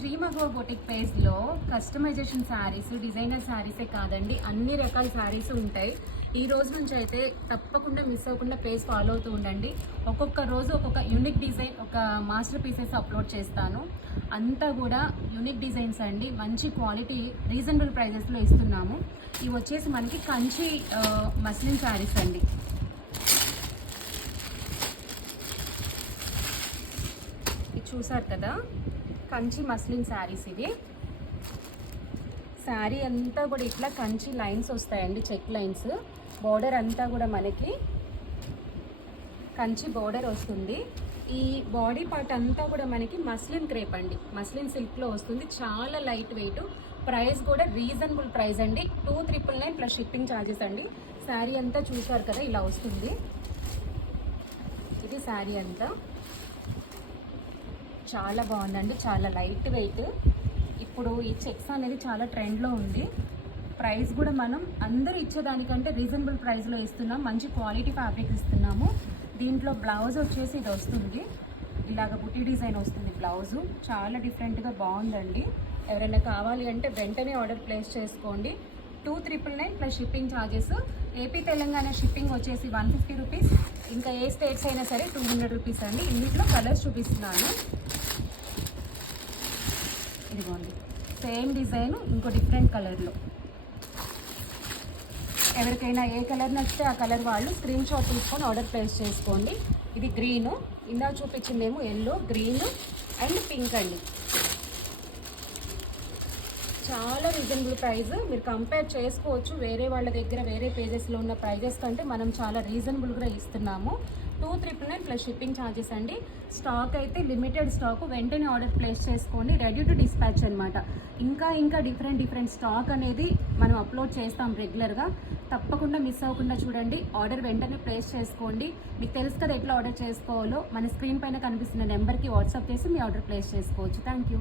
Shri మగవ boutique పేజ్లో customization saris, designer శారీసే కాదండి, అన్ని రకాల శారీస్ ఉంటాయి. ఈ రోజు నుంచి అయితే తప్పకుండా మిస్ అవ్వకుండా పేజ్ ఫాలో అవుతూ ఉండండి. ఒక్కొక్క రోజు ఒక్కొక్క యూనిక్ డిజైన్, ఒక మాస్టర్ పీసెస్ అప్లోడ్ చేస్తాను. అంతా కూడా యూనిక్ డిజైన్స్ అండి, మంచి క్వాలిటీ, రీజనబుల్ ప్రైజెస్లో ఇస్తున్నాము. ఇవి వచ్చేసి మనకి కంచి మస్లిన్ శారీస్ అండి. ఇది చూసారు కదా, కంచి మస్లిన్ శారీస్. ఇది శారీ అంతా కూడా ఇట్లా కంచి లైన్స్ వస్తాయండి, చెక్ లైన్స్. బోర్డర్ అంతా కూడా మనకి కంచి బోర్డర్ వస్తుంది. ఈ బాడీ పార్ట్ అంతా కూడా మనకి మస్లిన్ క్రేప్ అండి, మస్లిన్ సిల్క్లో వస్తుంది. చాలా లైట్ వెయిట్, ప్రైస్ కూడా రీజనబుల్ ప్రైస్ అండి. 2,999 ప్లస్ షిప్పింగ్ ఛార్జెస్ అండి. శారీ అంతా చూసారు కదా, ఇలా వస్తుంది. ఇది శారీ అంతా చాలా బాగుందండి, చాలా లైట్ వెయిట్. ఇప్పుడు ఈ చెక్స్ అనేది చాలా ట్రెండ్లో ఉంది. ప్రైస్ కూడా మనం అందరూ ఇచ్చేదానికంటే రీజనబుల్ ప్రైస్లో ఇస్తున్నాం. మంచి క్వాలిటీ ఫ్యాబ్రిక్ ఇస్తున్నాము. దీంట్లో బ్లౌజ్ వచ్చేసి ఇది వస్తుంది, ఇలాగ బుటీ డిజైన్ వస్తుంది బ్లౌజు. చాలా డిఫరెంట్గా బాగుందండి. ఎవరైనా కావాలి అంటే వెంటనే ఆర్డర్ ప్లేస్ చేసుకోండి. 2,999 plus shipping charges. AP Telangana shipping వచ్చేసి 150 రూపీస్. ఇంకా ఏ స్టేట్స్ అయినా సరే 200 రూపీస్ అండి. ఇందులో కలర్స్ చూపిస్తున్నాను. ఇదిగోండి, సేమ్ డిజైన్ ఇంకో డిఫరెంట్ కలర్లో. ఎవరికైనా ఏ కలర్ నచ్చితే ఆ కలర్ వాళ్ళు స్క్రీన్ షాట్ తీసుకొని ఆర్డర్ ప్లేస్ చేసుకోండి. ఇది గ్రీను, ఇందాక చూపించిందేమో ఎల్లో, గ్రీన్ అండ్ పింక్ అండి. చాలా రీజనబుల్ ప్రైస్, మీరు కంపేర్ చేసుకోవచ్చు వేరే వాళ్ళ దగ్గర, వేరే పేజెస్లో ఉన్న ప్రైజెస్ కంటే మనం చాలా రీజనబుల్గా ఇస్తున్నాము. 2,999 ప్లస్ షిప్పింగ్ ఛార్జెస్ అండి. స్టాక్ అయితే లిమిటెడ్ స్టాక్, వెంటనే ఆర్డర్ ప్లేస్ చేసుకోండి. రెడీ టు డిస్పాచ్ అనమాట. ఇంకా డిఫరెంట్ స్టాక్ అనేది మనం అప్లోడ్ చేస్తాం రెగ్యులర్గా. తప్పకుండా మిస్ అవ్వకుండా చూడండి. ఆర్డర్ వెంటనే ప్లేస్ చేసుకోండి. మీకు తెలుసు కదా ఎట్లా ఆర్డర్ చేసుకోవాలో. మన స్క్రీన్ పైన కనిపిస్తున్న నెంబర్కి వాట్సాప్ చేసి మీ ఆర్డర్ ప్లేస్ చేసుకోవచ్చు. Thank you.